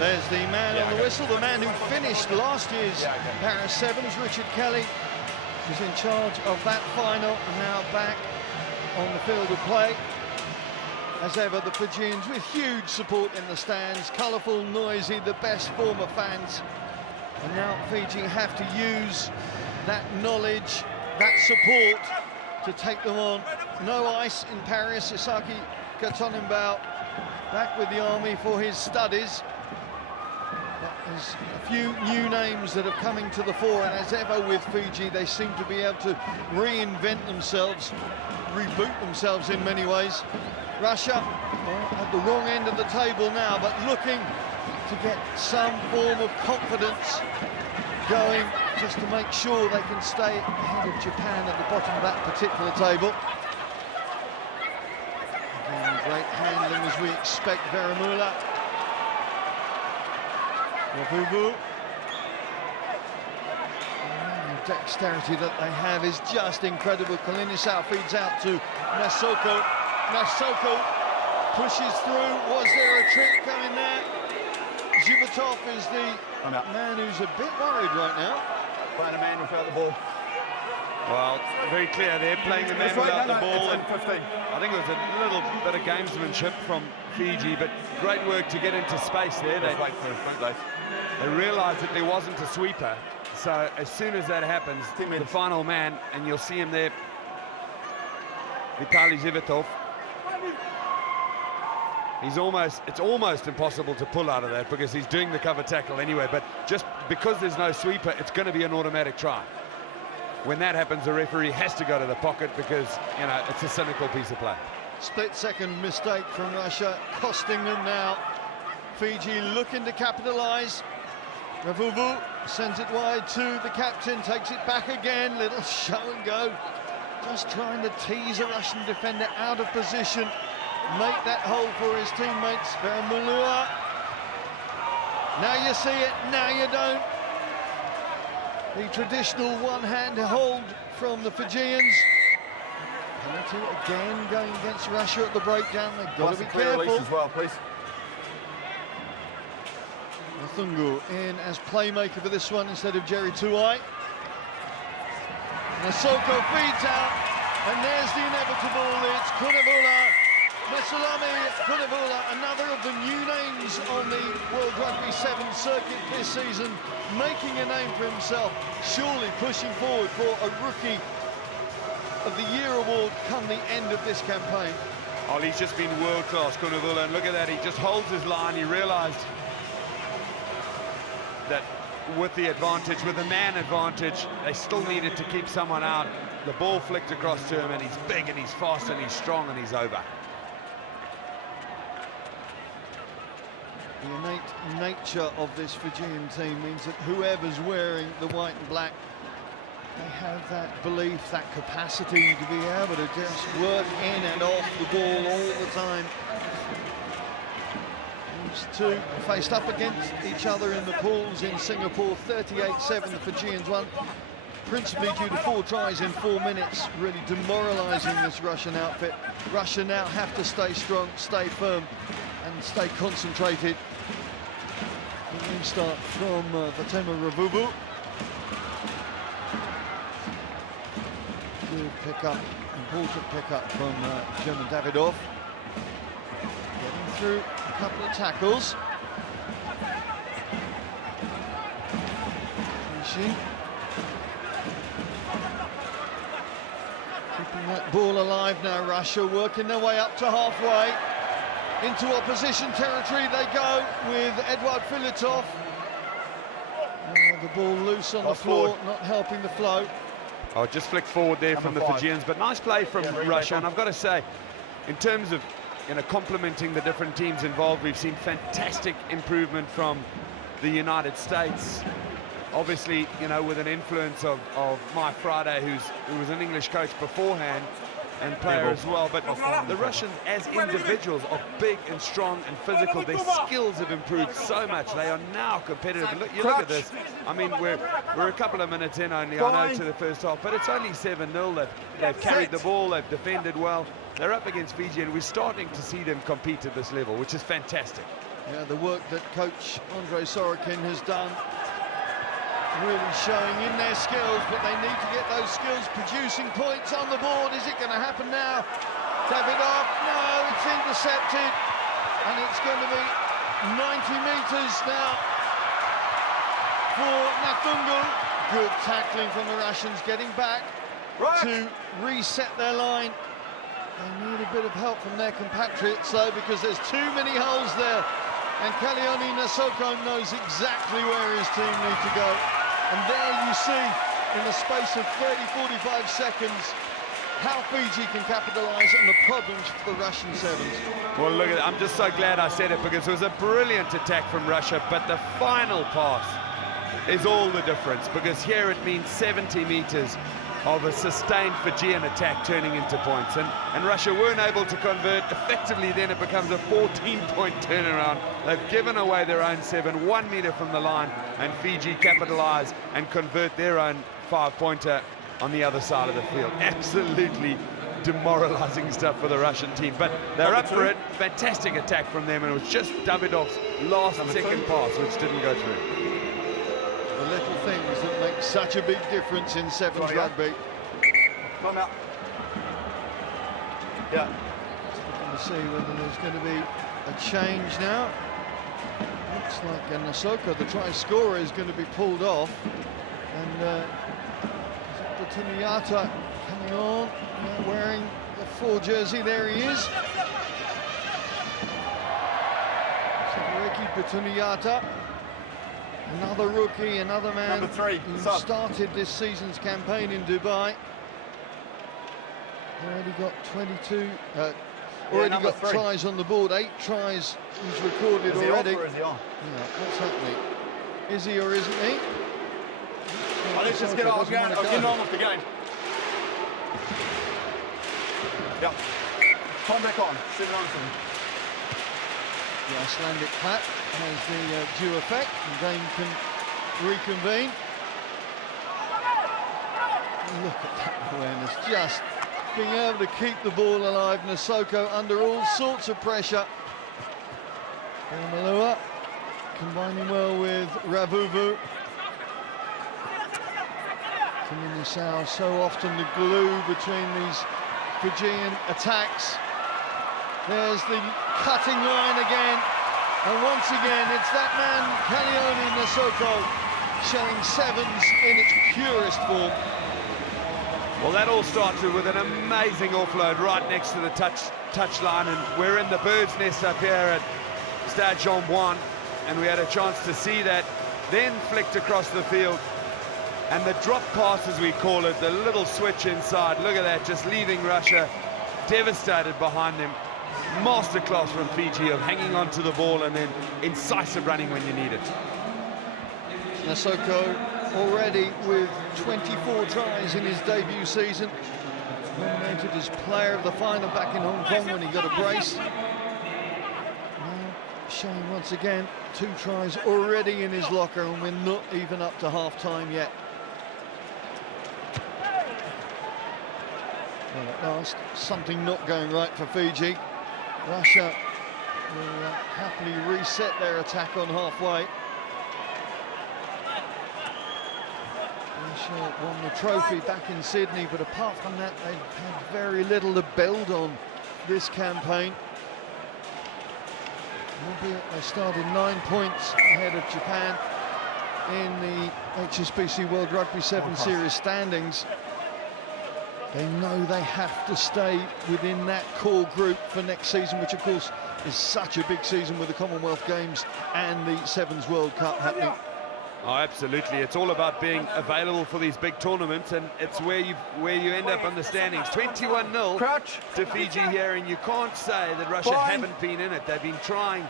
There's the man on the whistle, the man who finished last year's Paris Sevens, Richard Kelly, was in charge of that final and now back on the field of play. As ever, the Fijians with huge support in the stands, colourful, noisy, the best former fans. And now Fiji have to use that knowledge, that support to take them on. No ice in Paris. Isaki Katonimbao back with the army for his studies. There's a few new names that are coming to the fore, and as ever with Fiji, they seem to be able to reinvent themselves, reboot themselves in many ways. Russia at the wrong end of the table now, but looking to get some form of confidence going, just to make sure they can stay ahead of Japan at the bottom of that particular table. Again, great handling as we expect. Veramula, Wavuvu. The dexterity that they have is just incredible. Kalinisau feeds out to Nasoko. Nasoko pushes through. Was there a trick coming there? Zhivotov is the man who's a bit worried right now. Playing a man without the ball. Well, very clear they're playing the man without the ball. And I think it was a little bit of gamesmanship from Fiji, but great work to get into space there. They realised that there wasn't a sweeper, so as soon as that happens, the final man, and you'll see him there, Vitaly Zhivotov. It's almost impossible to pull out of that because he's doing the cover tackle anyway, but just because there's no sweeper, it's going to be an automatic try. When that happens, the referee has to go to the pocket because, you know, it's a cynical piece of play. Split-second mistake from Russia, costing them now. Fiji looking to capitalise. Ravuvu sends it wide to the captain, takes it back again, little show and go. Just trying to tease a Russian defender out of position. Make that hole for his teammates. Veramula. Now you see it, now you don't. The traditional one-hand hold from the Fijians. Penalty again going against Russia at the breakdown. They've got to be careful. As well, please. Mathungu in as playmaker for this one instead of Jerry Tuai. Nasoko feeds out, and there's the inevitable. It's Kunavula. Mesalami Kunavula, another of the new names on the World Rugby 7 circuit this season, making a name for himself, surely pushing forward for a Rookie of the Year award come the end of this campaign. Oh, he's just been world-class, Kunavula, and look at that, he just holds his line. He realised that with the advantage, with the man advantage, they still needed to keep someone out. The ball flicked across to him, and he's big, and he's fast, and he's strong, and he's over. The innate nature of this Fijian team means that whoever's wearing the white and black, they have that belief, that capacity to be able to just work in and off the ball all the time. These two faced up against each other in the pools in Singapore, 38-7 the Fijians won, principally due to 4 tries in 4 minutes, really demoralising this Russian outfit. Russia now have to stay strong, stay firm, and stay concentrated. We start from Vatema Ravuvu. Good pick-up, important pick-up from German Davidov. Getting through a couple of tackles. Fiji keeping that ball alive now, Russia working their way up to halfway. Into opposition territory they go with Eduard Filitov. The ball loose on the floor, not helping the flow. Oh, just flicked forward there from the Fijians, but nice play from Russia. And I've got to say, in terms of, you know, complementing the different teams involved, we've seen fantastic improvement from the United States. Obviously, you know, with an influence of Mike Friday, who was an English coach beforehand, and player as well, but the Russians as individuals are big and strong and physical. Their skills have improved so much. They are now competitive. Look, you look at this. I mean, we're a couple of minutes in only, I know, to the first half, but it's only 7-0. They've carried the ball, they've defended well. They're up against Fiji, and we're starting to see them compete at this level, which is fantastic. Yeah, the work that coach Andrei Sorokin has done, really showing in their skills, but they need to get those skills producing points on the board. Is it going to happen now? Davidoff, no, it's intercepted, and it's going to be 90 metres now for Nathungul. Good tackling from the Russians, getting back to reset their line. They need a bit of help from their compatriots, though, because there's too many holes there. And Kalioni Nasoko knows exactly where his team need to go. And there you see, in the space of 30-45 seconds, how Fiji can capitalise on the problems for the Russian Sevens. Well, look at it. I'm just so glad I said it, because it was a brilliant attack from Russia, but the final pass is all the difference, because here it means 70 metres of a sustained Fijian attack turning into points, and Russia weren't able to convert. Effectively then it becomes a 14-point turnaround. They've given away their own 7, 1 metre from the line, and Fiji capitalise and convert their own 5-pointer on the other side of the field. Absolutely demoralising stuff for the Russian team, but they're up for it. Fantastic attack from them, and it was just Davidoff's last second pass which didn't go through. The little things that make such a big difference in Sevens rugby. Come out. Yeah. Looking to see whether there's going to be a change now. Looks like Nasoko, the try scorer, is going to be pulled off. And Butuniata coming on, wearing the 4 jersey. There he is. Savareki Butuniata. Another rookie, another man who started this season's campaign in Dubai. Already got 22, already got tries on the board, 8 tries he's recorded already. Is he off or is he on? Yeah, what's happening? Is he or isn't he? Let's just get on with the game. Yep. Come back on, sit it on for me. The Icelandic clap has the due effect, and Dane can reconvene. Look at that awareness, just being able to keep the ball alive. Nasoko under all sorts of pressure. Malua combining well with Ravuvu. Kiminusau, so often the glue between these Fijian attacks. There's the cutting line again, and once again it's that man Kalioni Nasoko showing sevens in its purest form. Well, that all started with an amazing offload right next to the touch line, and we're in the bird's nest up here at Stade Jean-Bouin, and we had a chance to see that, then flicked across the field, and the drop pass, as we call it, the little switch inside, look at that, just leaving Russia devastated behind them. Masterclass from Fiji of hanging on to the ball and then incisive running when you need it. Nasoko already with 24 tries in his debut season. Nominated as player of the final back in Hong Kong when he got a brace. Now showing once again 2 tries already in his locker, and we're not even up to half-time yet. Well, at last, something not going right for Fiji. Russia will happily reset their attack on halfway. Russia won the trophy back in Sydney, but apart from that, they've had very little to build on this campaign. Albeit they started 9 points ahead of Japan in the HSBC World Rugby 7 Series standings. They know they have to stay within that core group for next season, which of course is such a big season with the Commonwealth Games and the Sevens World Cup happening. Oh, absolutely. It's all about being available for these big tournaments, and it's where you end up on the standings. 21-0 to Fiji here, and you can't say that Russia haven't been in it. They've been trying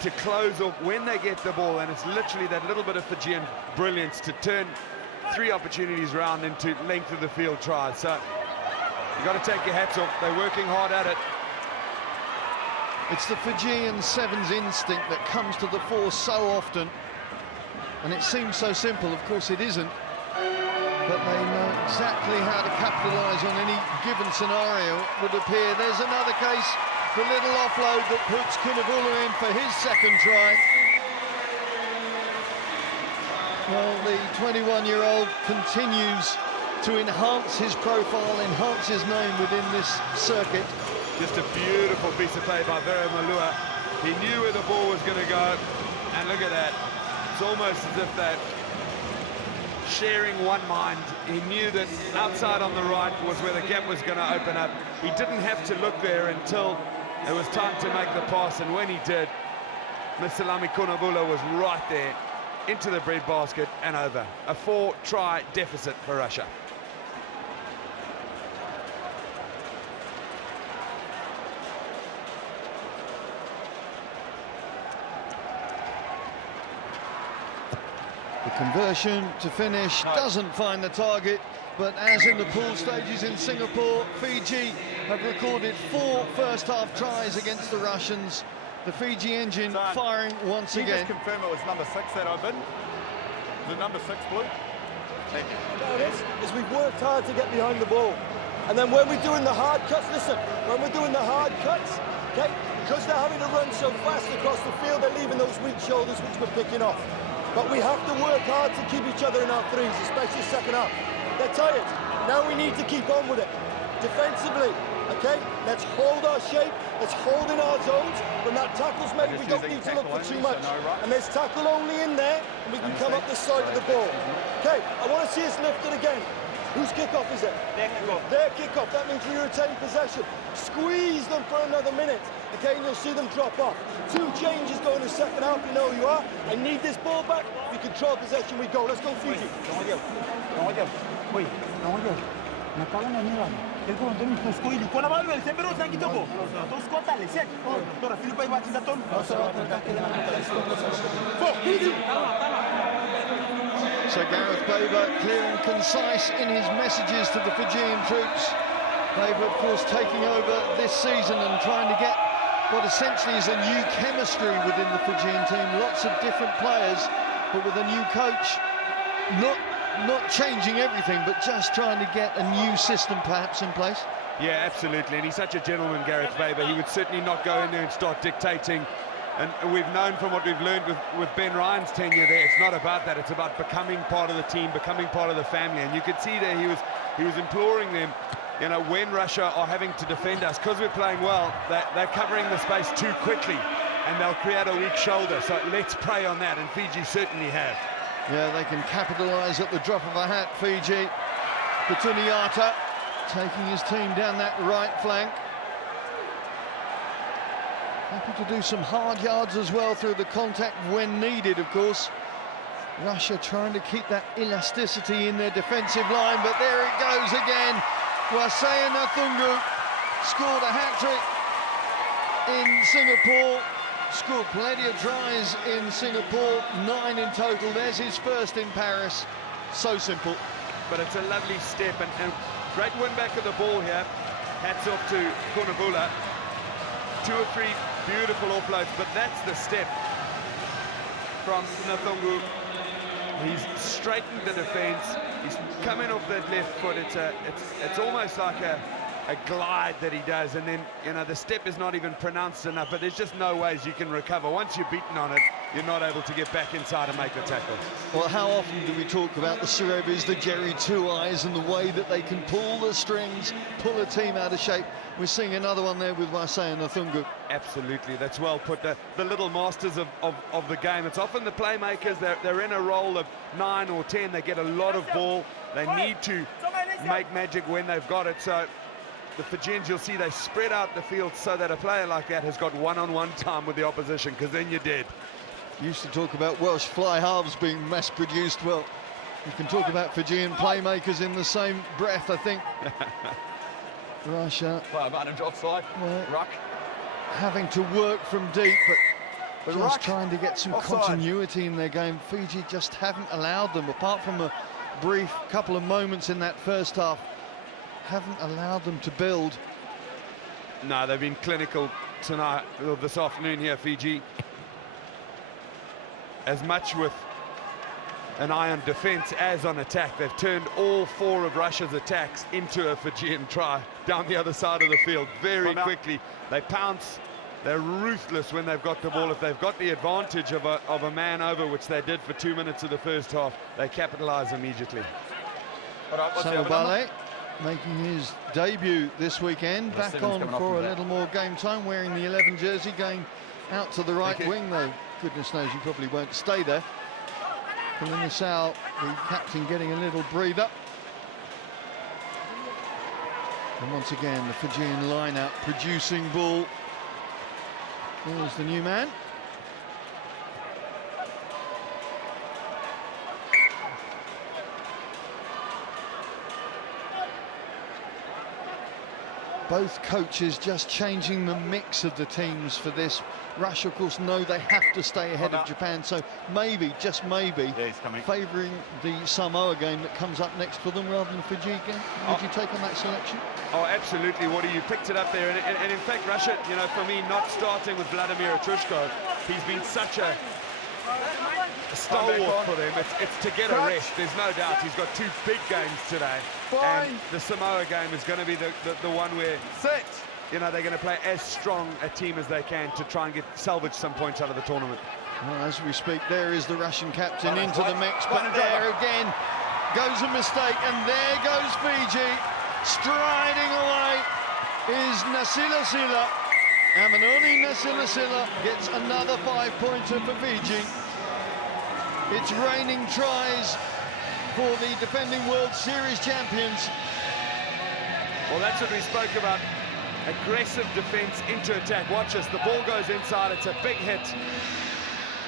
to close off when they get the ball, and it's literally that little bit of Fijian brilliance to turn 3 opportunities round into length of the field tries. So you've got to take your hats off. They're working hard at it. It's the Fijian Sevens instinct that comes to the fore so often, and it seems so simple. Of course it isn't, but they know exactly how to capitalise on any given scenario, it would appear. There's another case The little offload that puts Kunabula in for his second try. Well, the 21-year-old continues to enhance his profile, enhance his name within this circuit. Just a beautiful piece of play by Vera Malua. He knew where the ball was going to go, and look at that. It's almost as if they're sharing one mind. He knew that outside on the right was where the gap was going to open up. He didn't have to look there until it was time to make the pass, and when he did, Msalami Kunabula was right there, into the breadbasket and over. A 4-try deficit for Russia. The conversion to finish doesn't find the target, but as in the pool stages in Singapore, Fiji have recorded 4 first-half tries against the Russians. The Fiji engine firing once again. Just confirm it was number 6 that I bid. The number 6 blue. Is we've worked hard to get behind the ball. And then when we're doing the hard cuts, listen, when we're doing the hard cuts, okay, because they're having to run so fast across the field, they're leaving those weak shoulders which we're picking off. But we have to work hard to keep each other in our threes, especially second half. They're tired. Now we need to keep on with it. Defensively, okay, let's hold our shape, let's hold in our zones. When that tackle's made, we don't need to look for too much. And there's tackle only in there, and we can come up the side of the ball. Okay, I want to see us lift it again. Whose kickoff is it? Their kickoff. Their kickoff. That means we retain possession. Squeeze them for another minute. Okay, and you'll see them drop off. 2 changes going in the second half. You know who you are. I need this ball back. We control possession. We go. Let's go, Fiji. So Gareth Baber, clear and concise in his messages to the Fijian troops. Baber, of course, taking over this season and trying to get what essentially is a new chemistry within the Fijian team. Lots of different players, but with a new coach, not changing everything, but just trying to get a new system perhaps in place. Yeah, absolutely, and he's such a gentleman, Gareth Baber. He would certainly not go in there and start dictating. And we've known from what we've learned with Ben Ryan's tenure there, it's not about that, it's about becoming part of the team, becoming part of the family. And you could see there he was imploring them, you know, when Russia are having to defend us, because we're playing well, they're covering the space too quickly, and they'll create a weak shoulder. So let's prey on that, and Fiji certainly have. Yeah, they can capitalise at the drop of a hat, Fiji. Kutuniata taking his team down that right flank. Happy to do some hard yards as well through the contact when needed, of course. Russia trying to keep that elasticity in their defensive line, but there it goes again. Wasaya Nathungu scored a hat-trick in Singapore, scored plenty of tries in Singapore, 9 in total. There's his first in Paris. So simple. But it's a lovely step, and great win back of the ball here. Hats off to Kunabula. 2 or 3 beautiful offloads, but that's the step from Nathungu. He's straightened the defence. He's coming off that left foot. It's almost like a glide that he does, and then, you know, the step is not even pronounced enough, but there's just no ways you can recover. Once you're beaten on it, you're not able to get back inside and make the tackle. Well, how often do we talk about the Surebis, the Jerry Two Eyes, and the way that they can pull the strings, pull a team out of shape? We're seeing another one there with Wasaya Nathungu. Absolutely, that's well put. The little masters of the game. It's often the playmakers. They're in a role of 9 or 10. They get a lot of ball. They need to make magic when they've got it. So the Fijians, you'll see they spread out the field so that a player like that has got one-on-one time with the opposition, because then you're dead. Used to talk about Welsh fly halves being mass-produced. Well, you can talk about Fijian playmakers in the same breath, I think. Russia. Play advantage offside. Ruck. Having to work from deep, but just Ruck. trying to get some Offside. continuity in their game. Fiji just haven't allowed them, apart from a brief couple of moments in that first half, haven't allowed them to build. No, they've been clinical tonight, or this afternoon here, Fiji. As much with an eye on defence as on attack. They've turned all 4 of Russia's attacks into a Fijian try down the other side of the field very quickly. They pounce. They're ruthless when they've got the ball. If they've got the advantage of a man over, which they did for 2 minutes of the first half, they capitalise immediately. Salobale making his debut this weekend, back on for a little more game time, wearing the 11 jersey, going out to the right wing, though goodness knows he probably won't stay there. Sal, the captain, getting a little breather. And once again, the Fijian line-out producing ball. There's the new man. Both coaches just changing the mix of the teams for this. Russia, of course, know they have to stay ahead of Japan, so maybe, just maybe, favouring the Samoa game that comes up next for them rather than the Fiji game. Would you take on that selection? Oh, absolutely, Woody, you picked it up there. And in fact, Russia, you know, for me, not starting with Vladimir Atrushko, he's been such a stalwart for them. It's to get a rest, there's no doubt. He's got 2 big games today. And the Samoa game is going to be the one where, you know, they're going to play as strong a team as they can to try and salvage some points out of the tournament. Well, as we speak, there is the Russian captain into the mix, but there again goes a mistake, and there goes Fiji. Striding away is Nasilasila. Amanoni Nasilasila gets another 5-pointer for Fiji. It's raining tries for the defending World Series champions. Well, that's what we spoke about. Aggressive defence into attack. Watch this, the ball goes inside, it's a big hit.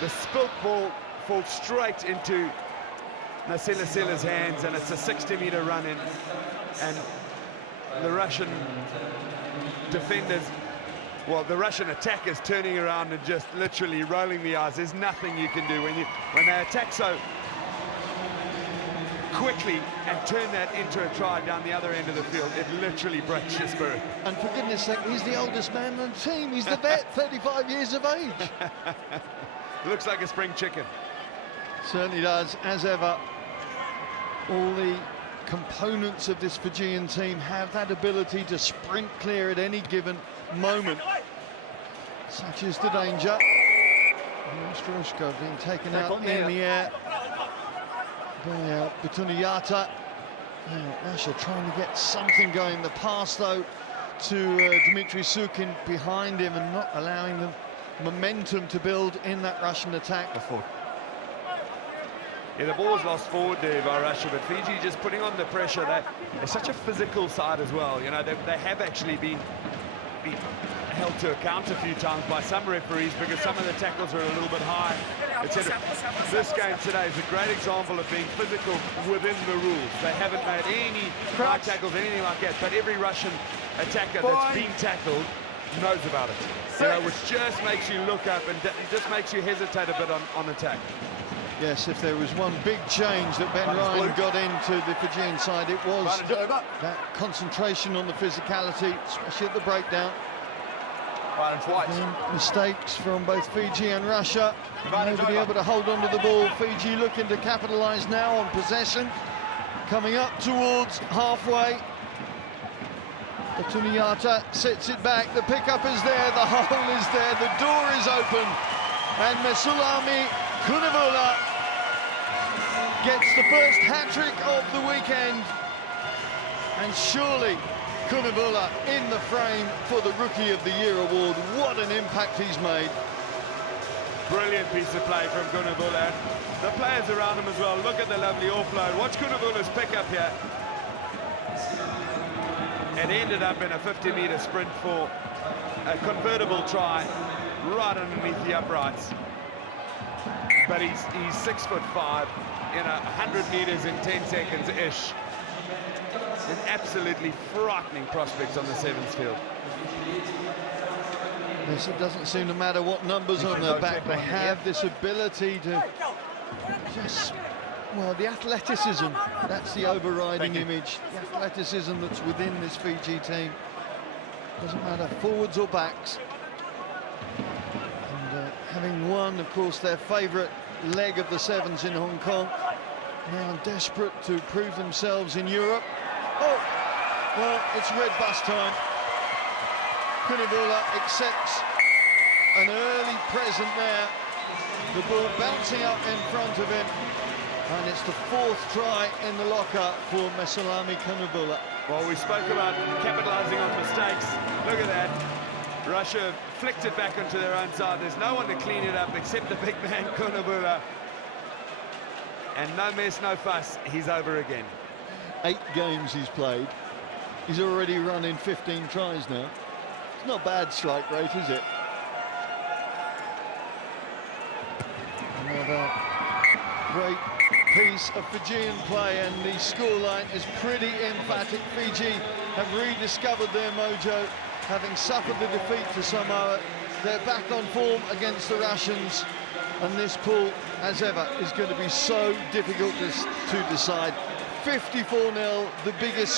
The spilt ball falls straight into Nasilasila's hands, and it's a 60-metre run in. And the Russian defenders, well, the Russian attackers turning around and just literally rolling the eyes. There's nothing you can do when they attack so quickly and turn that into a try down the other end of the field. It literally breaks your spirit. And for goodness sake, he's the oldest man on the team. He's the vet, 35 years of age. Looks like a spring chicken. Certainly does, as ever. All the components of this Fijian team have that ability to sprint clear at any given moment. Such is the danger. Ostroshko being taken out in the air by Butuniyata. Russia trying to get something going. The pass, though, to Dmitry Sukin behind him and not allowing the momentum to build in that Russian attack. Yeah, the ball was lost forward there by Russia, but Fiji just putting on the pressure. They're such a physical side as well. You know, they have actually been held to account a few times by some referees because some of the tackles are a little bit high, etc. This game today is a great example of being physical within the rules. They haven't made any high tackles, anything like that, but every Russian attacker that's been tackled knows about it. You know, which just makes you look up and just makes you hesitate a bit on attack. Yes, if there was one big change that Ben Ryan got into the Fijian side, it was that concentration on the physicality, especially at the breakdown. Mistakes from both Fiji and Russia. Nobody able to hold on to the ball. Fiji looking to capitalise now on possession. Coming up towards halfway. Butuniyata sets it back. The pickup is there. The hole is there. The door is open. And Mesulami Kunavula gets the first hat-trick of the weekend. And surely Kunavula in the frame for the Rookie of the Year award. What an impact he's made. Brilliant piece of play from Kunavula. The players around him as well. Look at the lovely offload. Watch Kunavula's pickup here. It ended up in a 50-metre sprint for a convertible try right underneath the uprights. But he's 6'5", in 100 metres in 10 seconds-ish. An absolutely frightening prospect on the sevens field. Yes, it doesn't seem to matter what numbers on their back. They have this ability to just, well, the athleticism, that's the overriding image. The athleticism that's within this Fiji team. Doesn't matter forwards or backs. And having won, of course, their favourite leg of the sevens in Hong Kong, now desperate to prove themselves in Europe. Oh, well, it's red bus time. Kunibula accepts an early present there. The ball bouncing up in front of him, and it's the 4th try in the locker for Mesalami Kunibula. Well, we spoke about capitalising on mistakes. Look at that. Russia flicked it back onto their own side. There's no one to clean it up except the big man, Kunibula. And no mess, no fuss. He's over again. 8 games he's played. He's already run in 15 tries now. It's not bad strike rate, is it? Another great piece of Fijian play, and the scoreline is pretty emphatic. Fiji have rediscovered their mojo, having suffered the defeat to Samoa. They're back on form against the Russians, and this pool, as ever, is going to be so difficult to decide. 54-0, the biggest